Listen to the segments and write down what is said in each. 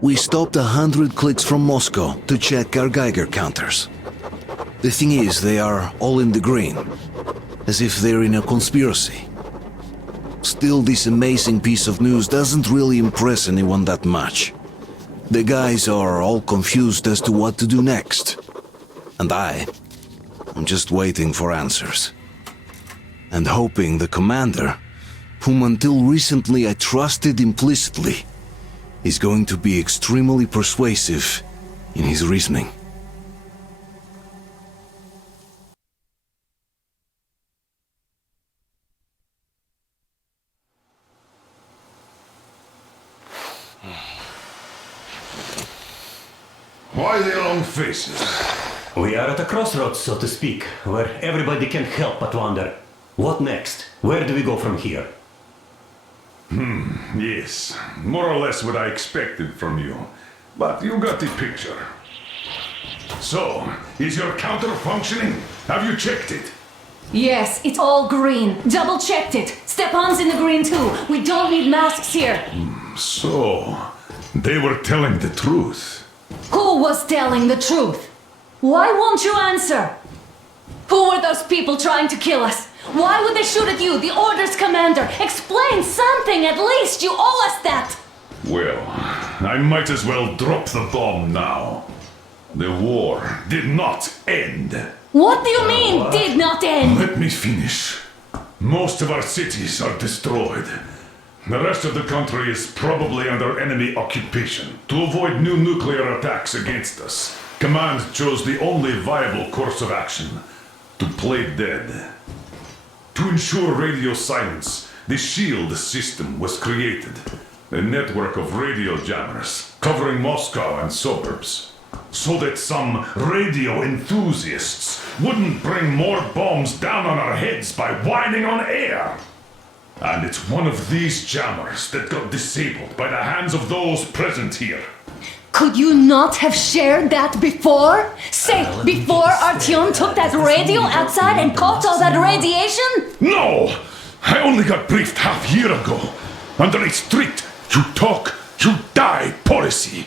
We stopped 100 clicks from Moscow to check our Geiger counters. The thing is, they are all in the green, as if they're in a conspiracy. Still, this amazing piece of news doesn't really impress anyone that much. The guys are all confused as to what to do next. And I'm just waiting for answers. And hoping the commander, whom until recently I trusted implicitly, is going to be extremely persuasive in his reasoning. Why the long faces? We are at a crossroads, so to speak, where everybody can't help but wonder, what next? Where do we go from here? Yes, more or less what I expected from you. But you got the picture. So, is your counter functioning? Have you checked it? Yes, it's all green. Double checked it. Stepan's in the green too. We don't need masks here. So, they were telling the truth. Who was telling the truth? Why won't you answer? Who were those people trying to kill us? Why would they shoot at you, the Order's commander? Explain something at least! You owe us that! Well, I might as well drop the bomb now. The war did not end. What do you mean, did not end? Let me finish. Most of our cities are destroyed. The rest of the country is probably under enemy occupation. To avoid new nuclear attacks against us, Command chose the only viable course of action: to play dead. To ensure radio silence, the SHIELD system was created. A network of radio jammers covering Moscow and suburbs. So that some radio enthusiasts wouldn't bring more bombs down on our heads by whining on air. And it's one of these jammers that got disabled by the hands of those present here. Could you not have shared that before? Say, before Artyom took that radio outside and caught all that radiation? No! I only got briefed half year ago. Under a strict, you talk, you die policy.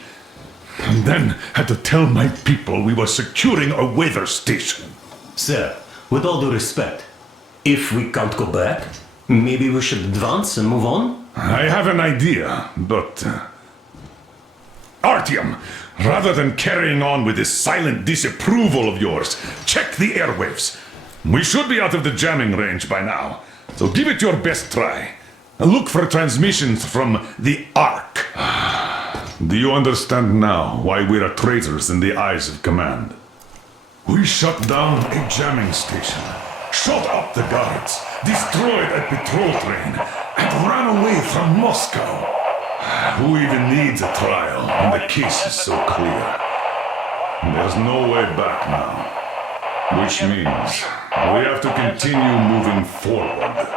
And then had to tell my people we were securing a weather station. Sir, with all due respect, if we can't go back, maybe we should advance and move on? I have an idea, but... Artyom, rather than carrying on with this silent disapproval of yours, check the airwaves. We should be out of the jamming range by now, so give it your best try. Look for transmissions from the Ark. Do you understand now why we are traitors in the eyes of Command? We shut down a jamming station, shot up the guards, destroyed a patrol train, and ran away from Moscow. Who even needs a trial when the case is so clear? There's no way back now. Which means we have to continue moving forward.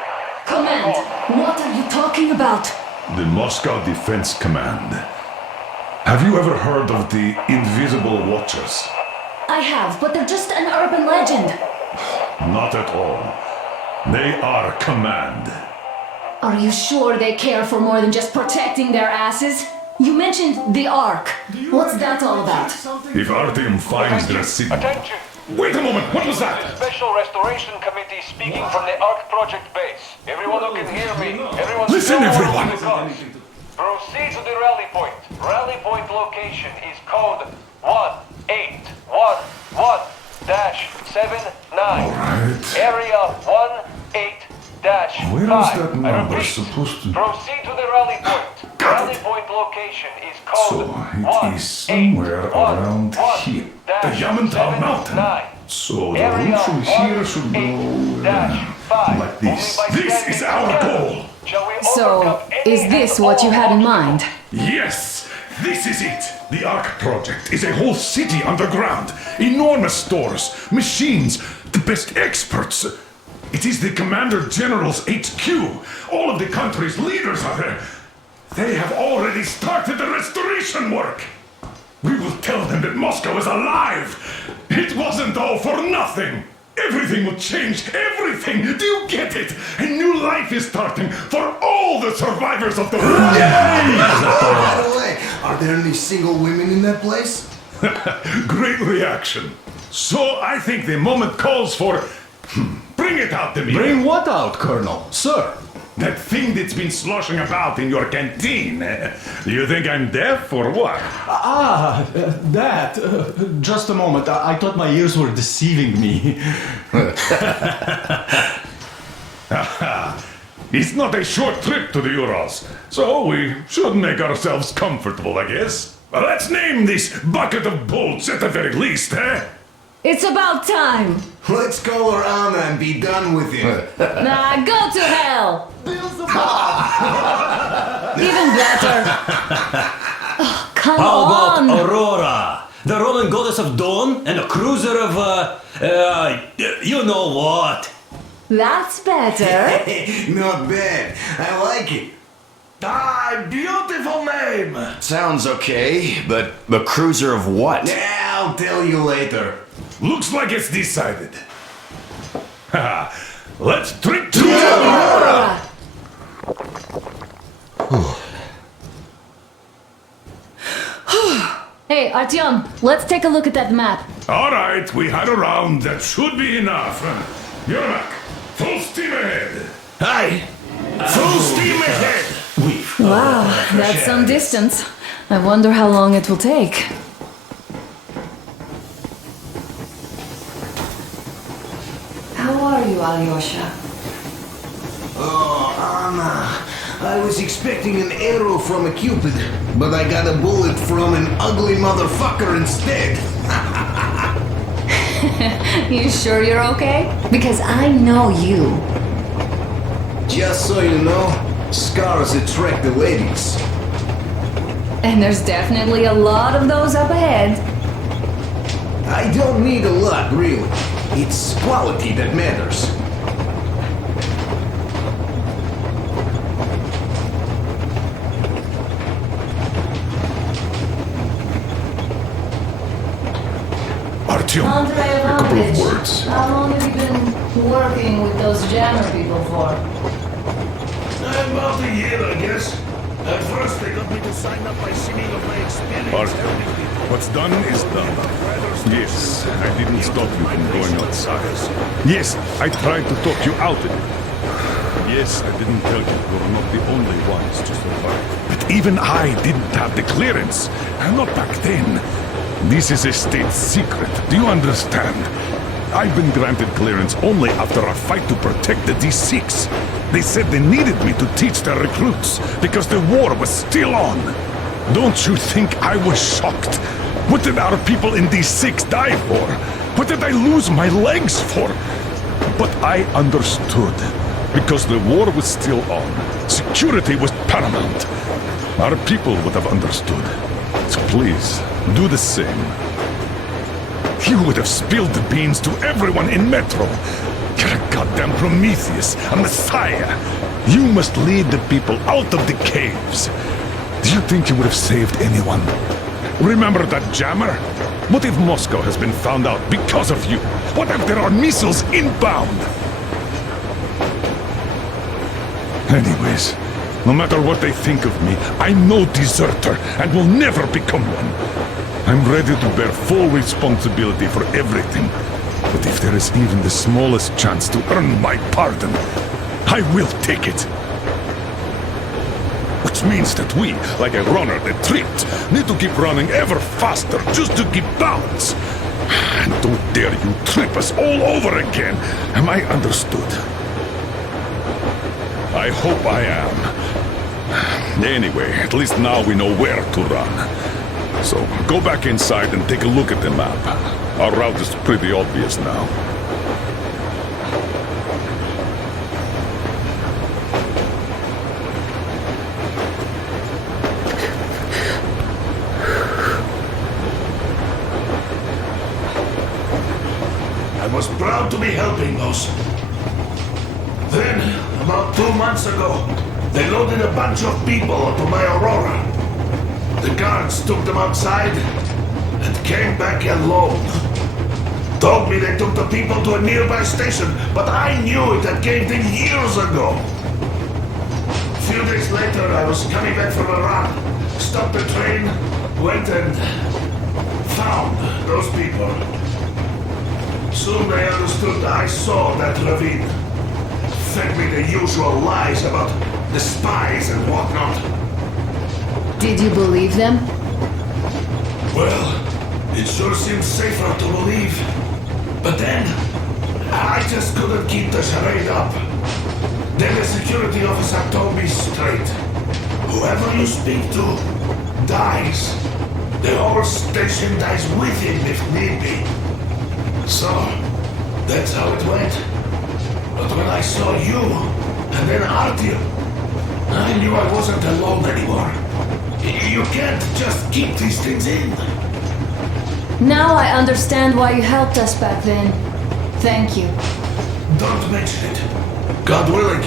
Command, what are you talking about? The Moscow Defense Command. Have you ever heard of the Invisible Watchers? I have, but they're just an urban legend. Not at all. They are Command. Are you sure they care for more than just protecting their asses? You mentioned the Ark. What's that all about? If Artyom finds their city... Attention! Wait a moment, what was that? Special Restoration Committee speaking from the Ark Project base. Everyone who can hear me, everyone Listen, still everyone. watching the guns. Proceed to the rally point. Rally point location is code 1811-79. Alright. Area 18-5. Where is that I number repeat, supposed to... proceed to the rally point. Got Rally it. point location is code So, it is somewhere around here. The Yamantau Mountain. So, the route from here should go... like this. This is our goal! So, is this what you had in mind? Yes! This is it! The Ark Project is a whole city underground. Enormous stores, machines, the best experts. It is the Commander General's HQ. All of the country's leaders are there. They have already started the restoration work. We will tell them that Moscow is alive. It wasn't all for nothing. Everything will change. Everything. Do you get it? A new life is starting for all the survivors of the war. By the way, are there any single women in that place? Great reaction. So I think the moment calls for... Bring it out to me. Bring what out, Colonel? Sir? That thing that's been sloshing about in your canteen. Do you think I'm deaf or what? That. Just a moment. I thought my ears were deceiving me. It's not a short trip to the Urals, so we should make ourselves comfortable, I guess. Well, let's name this bucket of bolts at the very least, eh? It's about time. Let's call her Anna and be done with it. Nah, go to hell. Even better. Oh, come How on. about Aurora? The Roman goddess of dawn and a cruiser of, you know what? That's better. Not bad. I like it. Beautiful name! Sounds okay, but the cruiser of what? Yeah, I'll tell you later. Looks like it's decided. Let's drink to Aurora! Hey, Artyom, let's take a look at that map. All right, we had a round. That should be enough. Yermak, full steam ahead. Hi! Full steam ahead! Wow, that's some distance. I wonder how long it will take. How are you, Alyosha? Oh, Anna. I was expecting an arrow from a cupid, but I got a bullet from an ugly motherfucker instead. You sure you're okay? Because I know you. Just so you know, scars attract the ladies. And there's definitely a lot of those up ahead. I don't need a lot, really. It's quality that matters. Artyom, Andrei a couple of Ivanovich, words. how long have you been working with those jammer people for? About a year, I guess. At first, they got me to sign up by singing of my experience. Artyom, what's done is done. Yes, I didn't stop you from going outside. Yes, I tried to talk you out of it. Yes, I didn't tell you you're not the only ones to survive. But even I didn't have the clearance. Not back then. This is a state secret. Do you understand? I've been granted clearance only after a fight to protect the D6. They said they needed me to teach their recruits because the war was still on. Don't you think I was shocked? What did our people in D6 die for? What did I lose my legs for? But I understood. Because the war was still on. Security was paramount. Our people would have understood. So please, do the same. You would have spilled the beans to everyone in Metro. You're a goddamn Prometheus, a messiah. You must lead the people out of the caves. Do you think you would have saved anyone? Remember that jammer? What if Moscow has been found out because of you? What if there are missiles inbound? Anyways, no matter what they think of me, I'm no deserter and will never become one. I'm ready to bear full responsibility for everything. But if there is even the smallest chance to earn my pardon, I will take it. Which means that we, like a runner that tripped, need to keep running ever faster just to keep balance. And don't dare you trip us all over again. Am I understood? I hope I am. Anyway, at least now we know where to run. So, go back inside and take a look at the map. Our route is pretty obvious now. I was proud to be helping those. Then, about 2 months ago, they loaded a bunch of people onto my Aurora. The guards took them outside and came back alone. Told me they took the people to a nearby station, but I knew it had caved in years ago. A few days later, I was coming back from a run. Stopped the train, went and found those people. Soon they understood I saw that ravine. Fed me the usual lies about the spies and whatnot. Did you believe them? Well, it sure seems safer to believe. But then, I just couldn't keep the charade up. Then the security officer told me straight. Whoever you speak to dies. The whole station dies with him if need be. So, that's how it went. But when I saw you, and then Artyom, I knew I wasn't alone anymore. You can't just keep these things in. Now I understand why you helped us back then. Thank you. Don't mention it. God willing,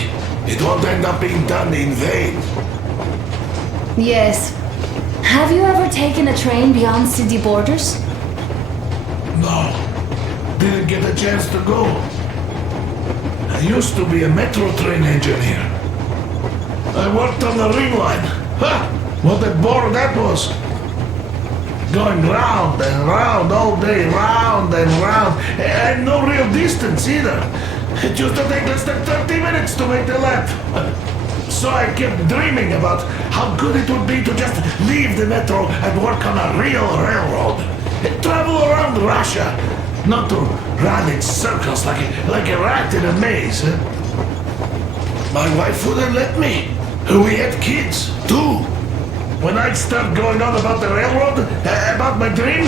it won't end up being done in vain. Yes. Have you ever taken a train beyond city borders? No, didn't get a chance to go. I used to be a metro train engineer. I worked on the ring line. Ha! What a bore that was. Going round and round all day, round and round, and no real distance either. It used to take less than 30 minutes to make the lap. So I kept dreaming about how good it would be to just leave the metro and work on a real railroad. Travel around Russia, not to run in circles like a rat in a maze. My wife wouldn't let me. We had kids, too. When I'd start going on about the railroad, about my dream,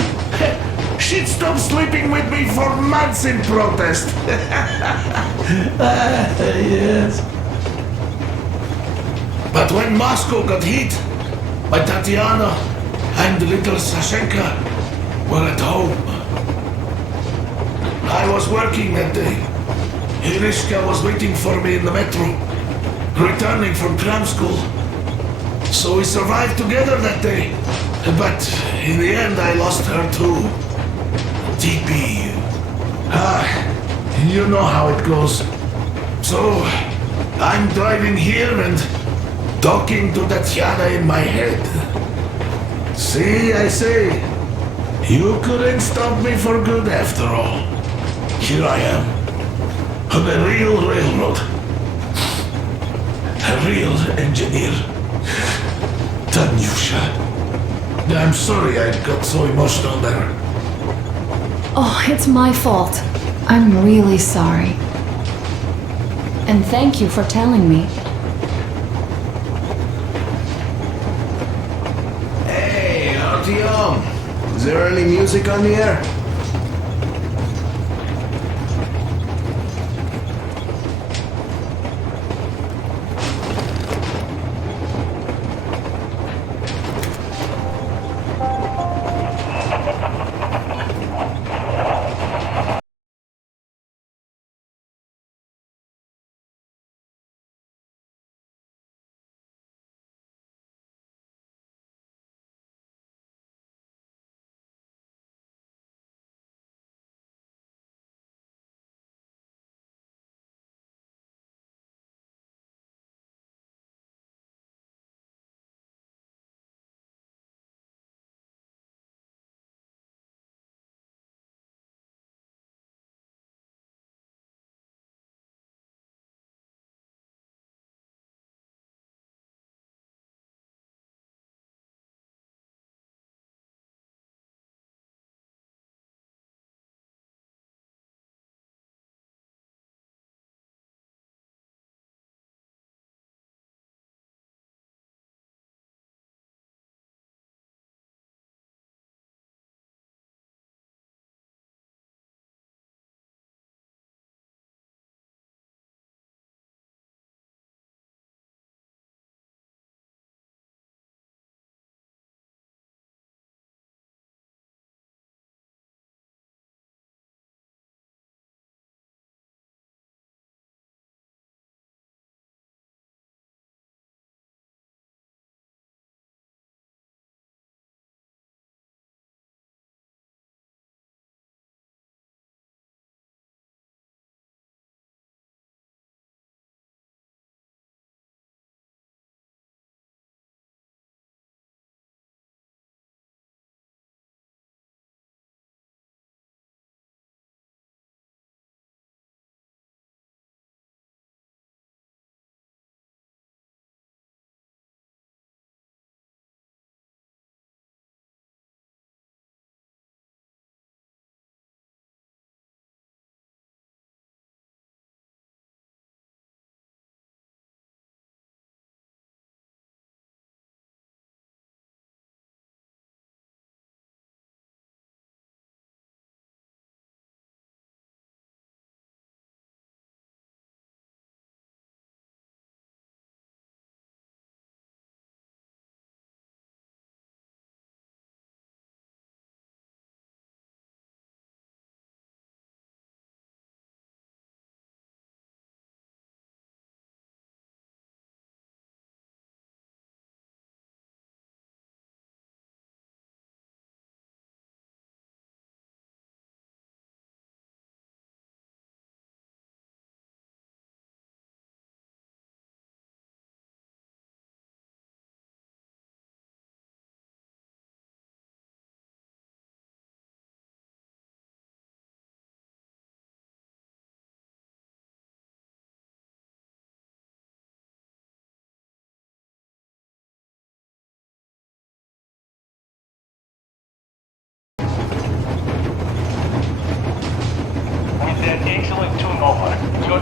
she'd stop sleeping with me for months in protest. Yes. But when Moscow got hit, my Tatiana and little Sashenka were at home. I was working that day. Irishka was waiting for me in the metro, returning from cram school. So we survived together that day. But in the end, I lost her too. TP. You know how it goes. So, I'm driving here and talking to Tatiana in my head. See, I say, you couldn't stop me for good after all. Here I am, on a real railroad. A real engineer. Tanyusha. I'm sorry I got so emotional there. Oh, it's my fault. I'm really sorry. And thank you for telling me. Hey, Artyom. Is there any music on the air?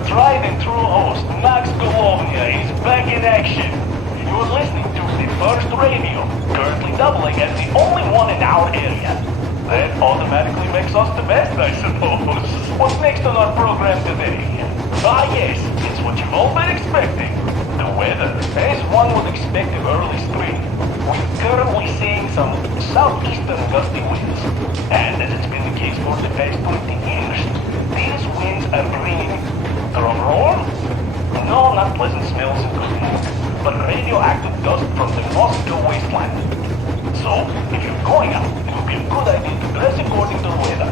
tried and true host, Max Golovnia, is back in action. You are listening to the first radio, currently doubling as the only one in our area. That automatically makes us the best, I suppose. What's next on our program today? Ah yes, it's what you've all been expecting. The weather, as one would expect of early spring. We're currently seeing some southeastern gusty winds. And as it's been the case for the past 20 years, these winds are bringing, drum roll? No, not pleasant smells and good mood, but radioactive dust from the Moscow wasteland. So, if you're going out, it would be a good idea to dress according to the weather.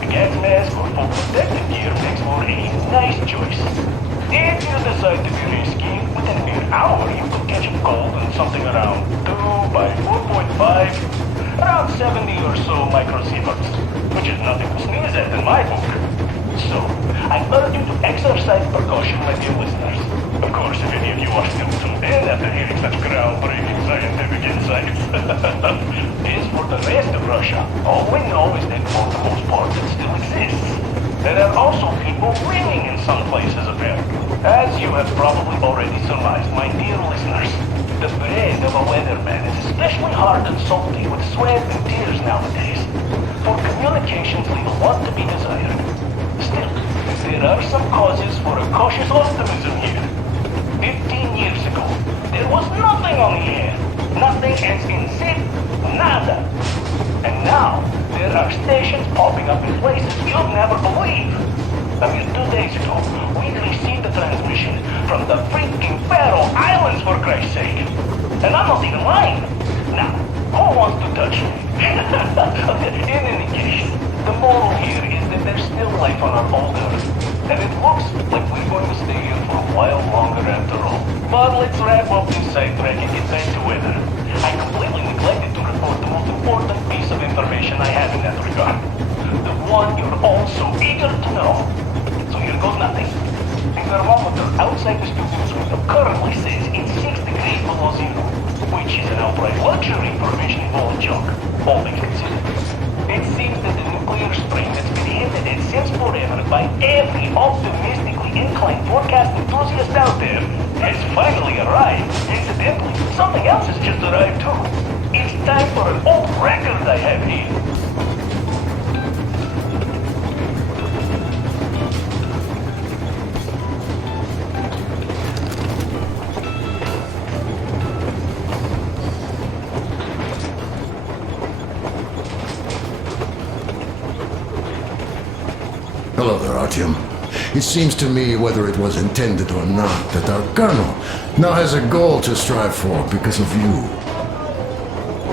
A gas mask or full protective gear makes for a nice choice. If you decide to be risky, within a mere hour you could catch a cold and something around 2 by 4.5, around 70 or so microsieverts, which is nothing to sneeze at in my book. So, I urge you to exercise precaution, my dear listeners. Of course, if any of you are still tuned in after hearing such groundbreaking scientific insights. As for the rest of Russia, all we know is that for the most part it still exists. There are also people living in some places apparently. As you have probably already surmised, my dear listeners, the bread of a weatherman is especially hard and salty with sweat and tears nowadays. For communications leave a lot to be desired. Still, there are some causes for a cautious optimism here. 15 years ago, there was nothing on the air. Nothing as in zip, nada. And now, there are stations popping up in places you'll never believe. A mere 2 days ago, we received a transmission from the freaking Faroe Islands, for Christ's sake. And I'm not even lying. Now, who wants to touch me? In any case, the moral here is that there's still life on our old Earth. And it looks like we're going to stay here for a while longer after all. But let's wrap up this sidetrack and get back to weather. I completely neglected to report the most important piece of information I have in that regard. The one you're all so eager to know. So here goes nothing. The thermometer outside the studio's window currently says it's 6 degrees below zero, which is an outright luxury for a Mission Volga, all things considered. It seems that the nuclear spring that's been hinted at since forever by every optimistically inclined forecast enthusiast out there has finally arrived. Incidentally, something else has just arrived too. It's time for an old record I have here. Hello there, Artyom. It seems to me, whether it was intended or not, that our colonel now has a goal to strive for because of you.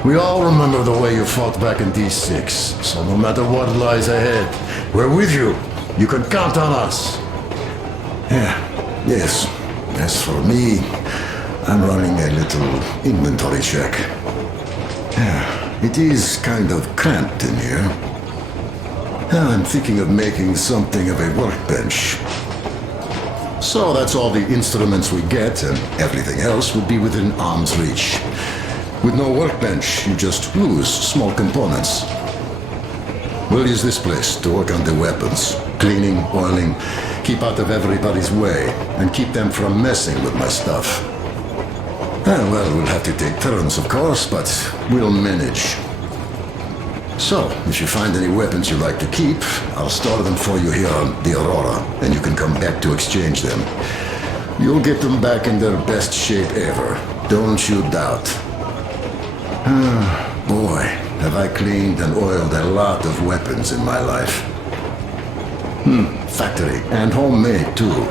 We all remember the way you fought back in D6, so no matter what lies ahead, we're with you. You can count on us. Yes. As for me, I'm running a little inventory check. It is kind of cramped in here. I'm thinking of making something of a workbench. So that's all the instruments we get, and everything else would be within arm's reach. With no workbench, you just lose small components. We'll use this place to work on the weapons. Cleaning, oiling, keep out of everybody's way, and keep them from messing with my stuff. Well, we'll have to take turns, of course, but we'll manage. So, if you find any weapons you'd like to keep, I'll store them for you here on the Aurora, and you can come back to exchange them. You'll get them back in their best shape ever. Don't you doubt. Boy, have I cleaned and oiled a lot of weapons in my life. Factory and homemade too.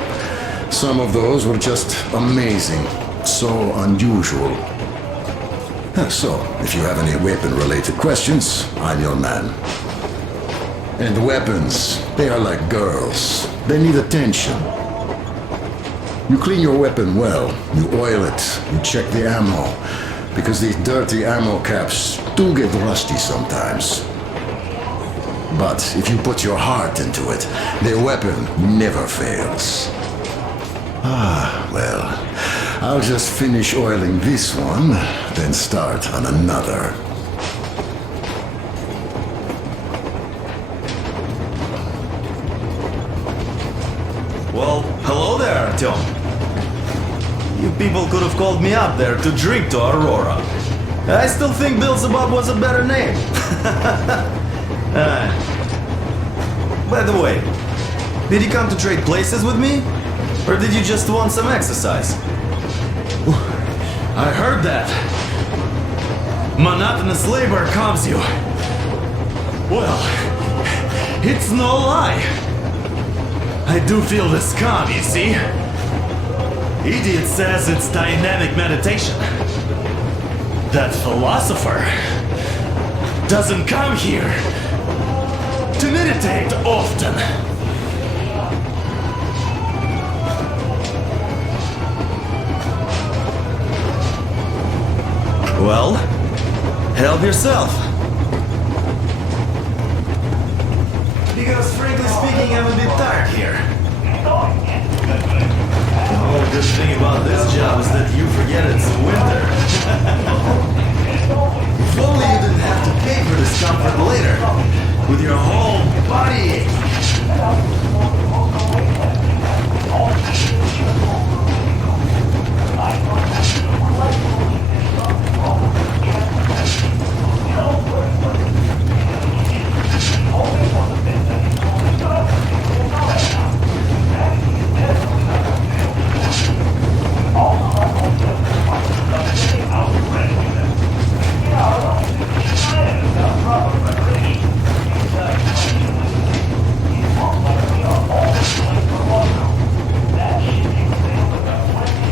Some of those were just amazing. So unusual. So, if you have any weapon-related questions, I'm your man. And weapons, they are like girls. They need attention. You clean your weapon well, you oil it, you check the ammo, because these dirty ammo caps do get rusty sometimes. But if you put your heart into it, the weapon never fails. Well, I'll just finish oiling this one, then start on another. Well, hello there, Artyom. You people could have called me up there to drink to Aurora. I still think Beelzebub was a better name. By the way, did you come to trade places with me? Or did you just want some exercise? I heard that. Monotonous labor calms you. Well, it's no lie. I do feel this calm, you see? Idiot says it's dynamic meditation. That philosopher doesn't come here to meditate often. Well, help yourself. Because frankly speaking, I'm a bit tired here. The whole good thing about this job is that you forget it's winter. If only you didn't have to pay for discomfort later, with your whole body aching.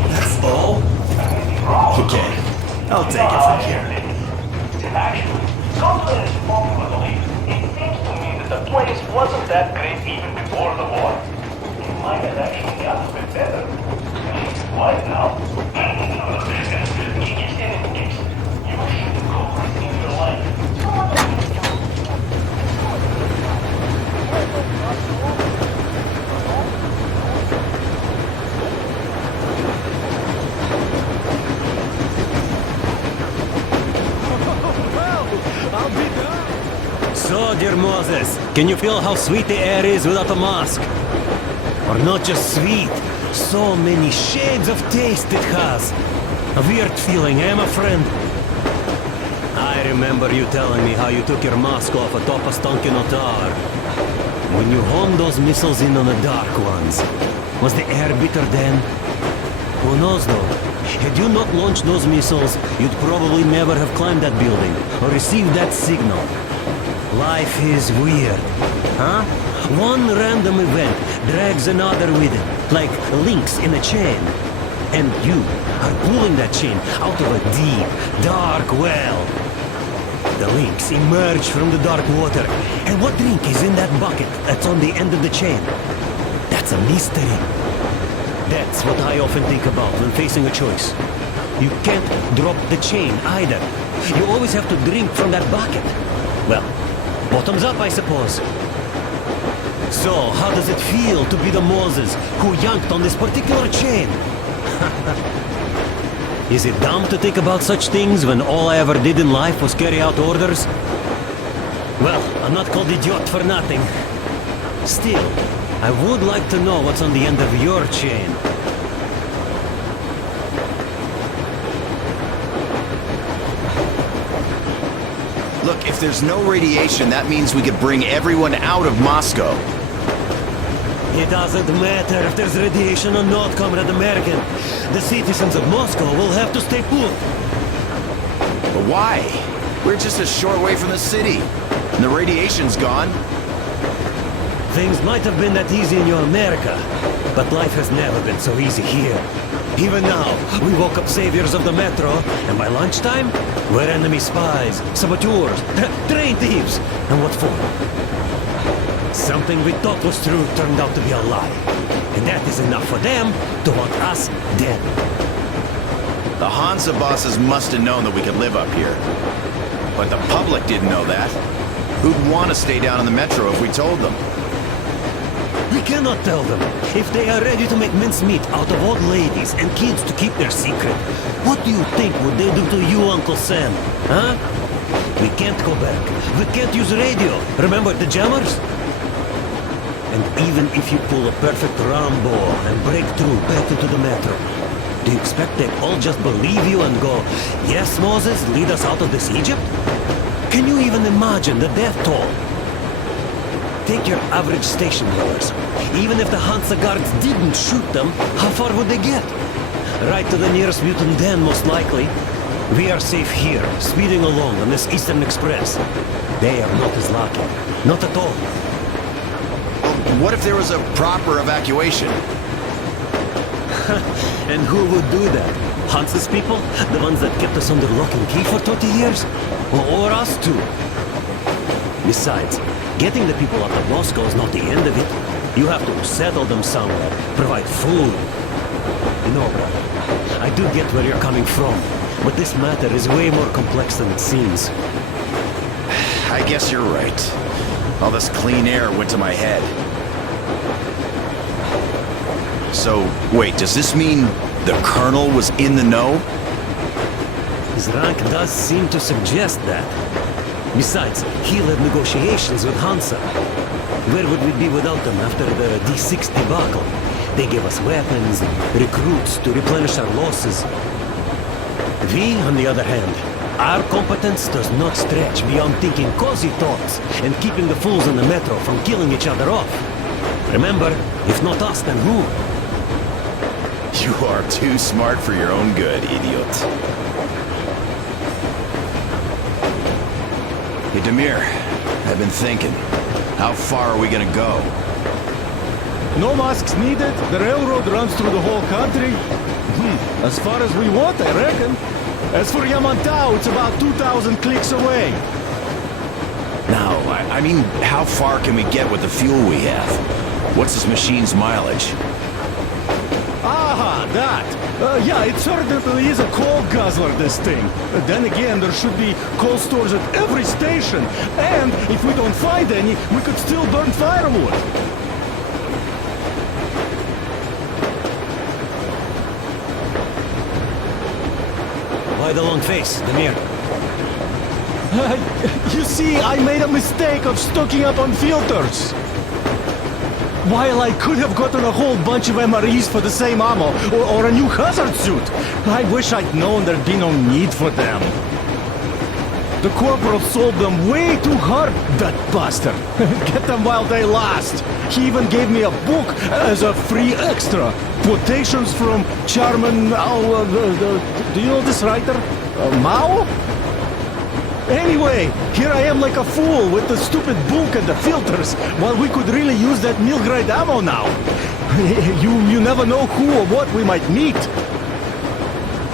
That's all? Okay, I'll take it from here. Actually, contrary to popular belief, it seems to me that the place wasn't that great even before the war. It might have actually gotten a bit better. Why now? In any case, you should go in your life. So, dear Moses, can you feel how sweet the air is without a mask? Or not just sweet, so many shades of taste it has. A weird feeling, eh, my friend? I remember you telling me how you took your mask off atop a Stonkino tower. When you homed those missiles in on the dark ones, was the air bitter then? Who knows though? Had you not launched those missiles, you'd probably never have climbed that building or received that signal. Life is weird, huh? One random event drags another with it, like links in a chain. And you are pulling that chain out of a deep, dark well. The links emerge from the dark water. And what drink is in that bucket that's on the end of the chain? That's a mystery. That's what I often think about when facing a choice. You can't drop the chain either. You always have to drink from that bucket. Well, bottoms up, I suppose. So, how does it feel to be the Moses who yanked on this particular chain? Is it dumb to think about such things when all I ever did in life was carry out orders? Well, I'm not called idiot for nothing. Still, I would like to know what's on the end of your chain. Look, if there's no radiation, that means we could bring everyone out of Moscow. It doesn't matter if there's radiation or not, Comrade American. The citizens of Moscow will have to stay put. But why? We're just a short way from the city. And the radiation's gone. Things might have been that easy in your America, but life has never been so easy here. Even now, we woke up saviors of the metro, and by lunchtime, we're enemy spies, saboteurs, train thieves. And what for? Something we thought was true turned out to be a lie. And that is enough for them to want us dead. The Hansa bosses must have known that we could live up here. But the public didn't know that. Who'd want to stay down in the metro if we told them? We cannot tell them. If they are ready to make mincemeat out of old ladies and kids to keep their secret, what do you think would they do to you, Uncle Sam? Huh? We can't go back. We can't use radio. Remember the jammers? And even if you pull a perfect Rambo and break through back into the metro, do you expect they all just believe you and go, yes, Moses, lead us out of this Egypt? Can you even imagine the death toll? Take your average station dwellers. Even if the Hansa guards didn't shoot them, how far would they get? Right to the nearest mutant den, most likely. We are safe here, speeding along on this Eastern Express. They are not as lucky. Not at all. What if there was a proper evacuation? And who would do that? Hansa's people? The ones that kept us under lock and key for 20 years? Or us too? Besides, getting the people out of Moscow is not the end of it. You have to settle them somewhere, provide food. No, brother. I do get where you're coming from, but this matter is way more complex than it seems. I guess you're right. All this clean air went to my head. So, wait, does this mean the Colonel was in the know? His rank does seem to suggest that. Besides, he led negotiations with Hansa. Where would we be without them after the D6 debacle? They gave us weapons and recruits to replenish our losses. We, on the other hand, our competence does not stretch beyond thinking cozy thoughts and keeping the fools in the metro from killing each other off. Remember, if not us, then who? You are too smart for your own good, idiot. Hey, Demir, I've been thinking. How far are we gonna go? No masks needed. The railroad runs through the whole country. As far as we want, I reckon. As for Yamantau, it's about 2,000 clicks away. No, I mean, how far can we get with the fuel we have? What's this machine's mileage? Aha, that. Yeah, it certainly is a coal guzzler, this thing. Then again, there should be coal stores at every station. And if we don't find any, we could still burn firewood. Why the long face, Demir? You see, I made a mistake of stocking up on filters. While I could have gotten a whole bunch of MREs for the same ammo, or a new hazard suit, I wish I'd known there'd be no need for them. The corporal sold them way too hard, that bastard. Get them while they last. He even gave me a book as a free extra. Quotations from Chairman Mao. Do you know this writer? Mao? Anyway, here I am like a fool with the stupid book and the filters, while we could really use that meal-grade ammo now. You never know who or what we might meet.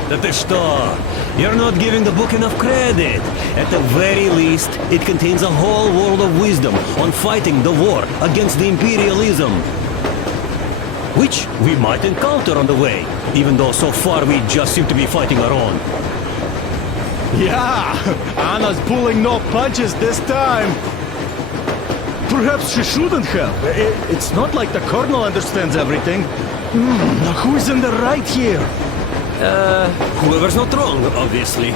That is что? You're not giving the book enough credit. At the very least, it contains a whole world of wisdom on fighting the war against the imperialism. Which we might encounter on the way, even though so far we just seem to be fighting our own. Yeah, Anna's pulling no punches this time. Perhaps she shouldn't have. It's not like the Colonel understands everything. Who's in the right here? Whoever's not wrong, obviously.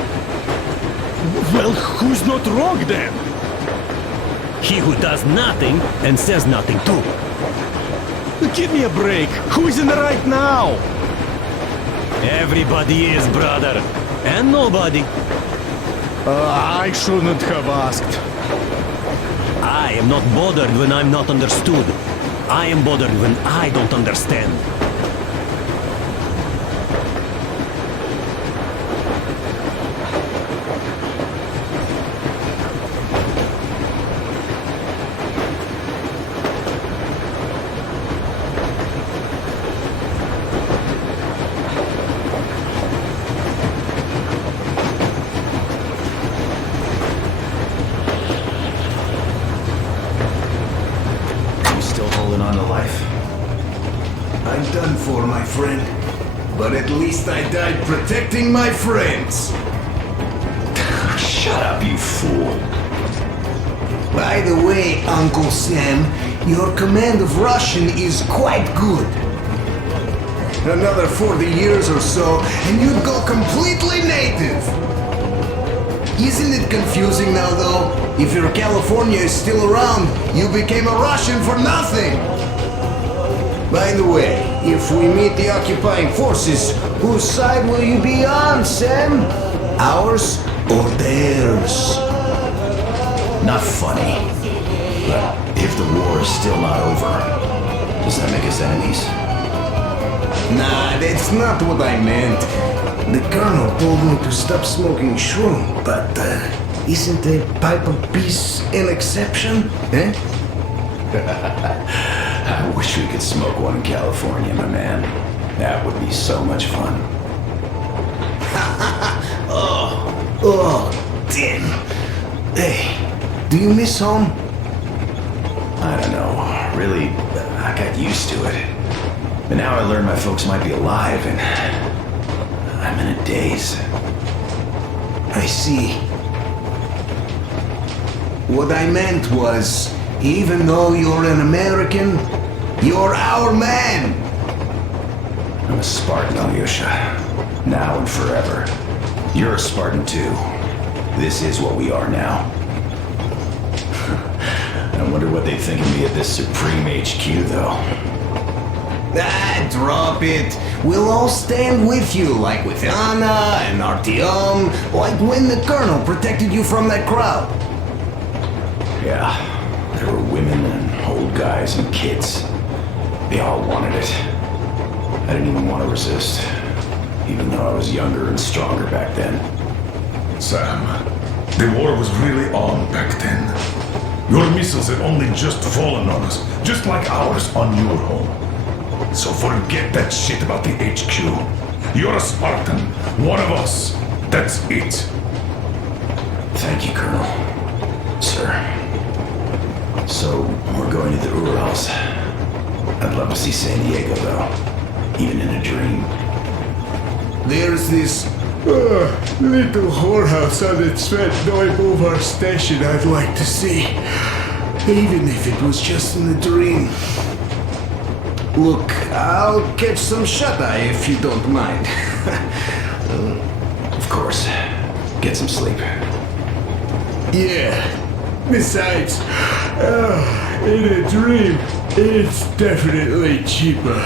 Well, who's not wrong then? He who does nothing and says nothing too. Give me a break. Who's in the right now? Everybody is, brother. And nobody. I shouldn't have asked. I am not bothered when I'm not understood. I am bothered when I don't understand. I'm done for, my friend. But at least I died protecting my friends. Shut up, you fool. By the way, Uncle Sam, your command of Russian is quite good. Another 40 years or so, and you'd go completely native. Isn't it confusing now, though? If your California is still around, you became a Russian for nothing! By the way, if we meet the occupying forces, whose side will you be on, Sam? Ours or theirs? Not funny. But if the war is still not over, does that make us enemies? Nah, that's not what I meant. The colonel told me to stop smoking shroom, but isn't a pipe of peace an exception, eh? I wish we could smoke one in California, my man. That would be so much fun. Oh, damn. Hey, do you miss home? I don't know. Really, I got used to it. But now I learn my folks might be alive, and I'm in a daze. I see. What I meant was, even though you're an American, you're our man! I'm a Spartan, Alyosha. Now and forever. You're a Spartan too. This is what we are now. I wonder what they think of me at this Supreme HQ, though. Ah, drop it. We'll all stand with you, like with Anna and Artyom, like when the Colonel protected you from that crowd. Yeah, there were women and old guys and kids. They all wanted it. I didn't even want to resist, even though I was younger and stronger back then. Sam, the war was really on back then. Your missiles had only just fallen on us, just like ours on your home. So forget that shit about the HQ. You're a Spartan, one of us. That's it. Thank you, Colonel. Sir. So, we're going to the Urals. I'd love to see San Diego, though. Even in a dream. There's this little whorehouse on the Tsvetnoy Boulevard station I'd like to see. Even if it was just in a dream. Look, I'll catch some shut-eye if you don't mind. Of course. Get some sleep. Yeah. Besides, in a dream, it's definitely cheaper.